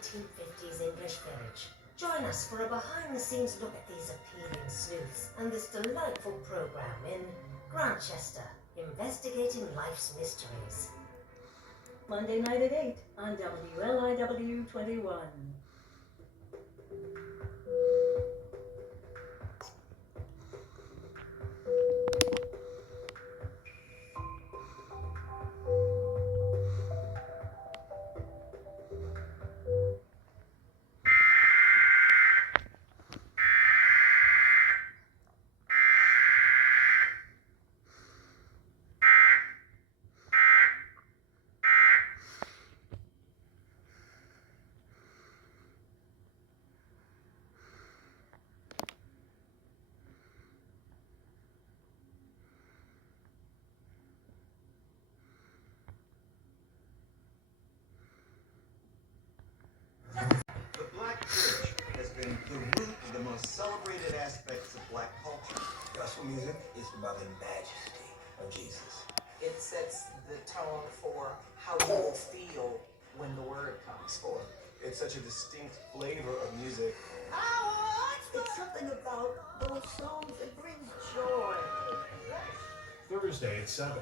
1950s English village. Join us for a behind-the-scenes look at these appealing sleuths and this delightful program in Grantchester, investigating life's mysteries. Monday night at 8 on WLIW-21. The Black Church has been the root of the most celebrated aspects of Black culture. Gospel music is about the majesty of Jesus. It sets the tone for how you will feel when the word comes forth. It's such a distinct flavor of music. It's something about those songs that bring joy. Thursday at 7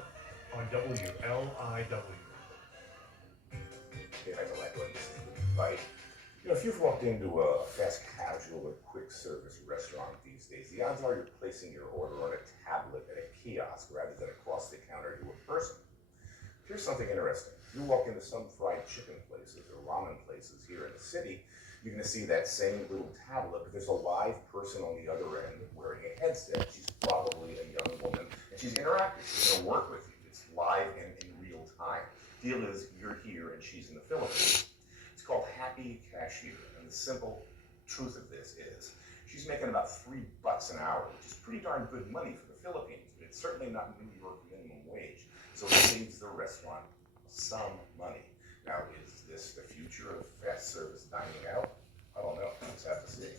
on WLIW. Hey, I like what you see. Right? You know, if you've walked into a fast casual or quick service restaurant these days, the odds are you're placing your order on a tablet at a kiosk rather than across the counter to a person. Here's something interesting. You walk into some fried chicken places or ramen places here in the city, you're going to see that same little tablet, but there's a live person on the other end wearing a headset. She's probably a young woman, and she's interactive. She's going to work with you. It's live and in real time. Deal is, you're here and she's in the Philippines. It's called Happy Cashier, and the simple truth of this is she's making about $3 an hour, which is pretty darn good money for the Philippines, but it's certainly not New York minimum wage, so it saves the restaurant some money. Now, is this the future of fast service dining out? I don't know. We'll just have to see.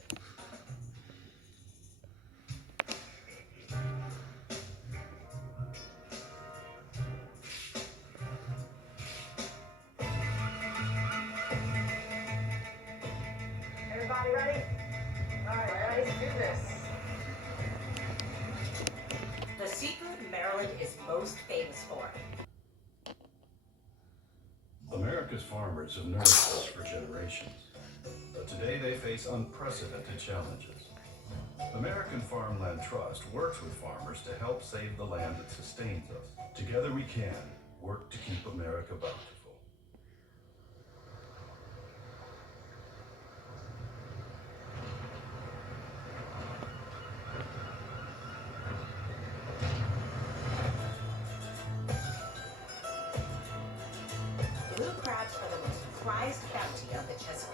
Everybody ready? All right, ready to do this. The seafood Maryland is most famous for. America's farmers have nourished us for generations, but today they face unprecedented challenges. American Farmland Trust works with farmers to help save the land that sustains us. Together we can work to keep America bountiful. Blue crabs are the most prized bounty of the Chesapeake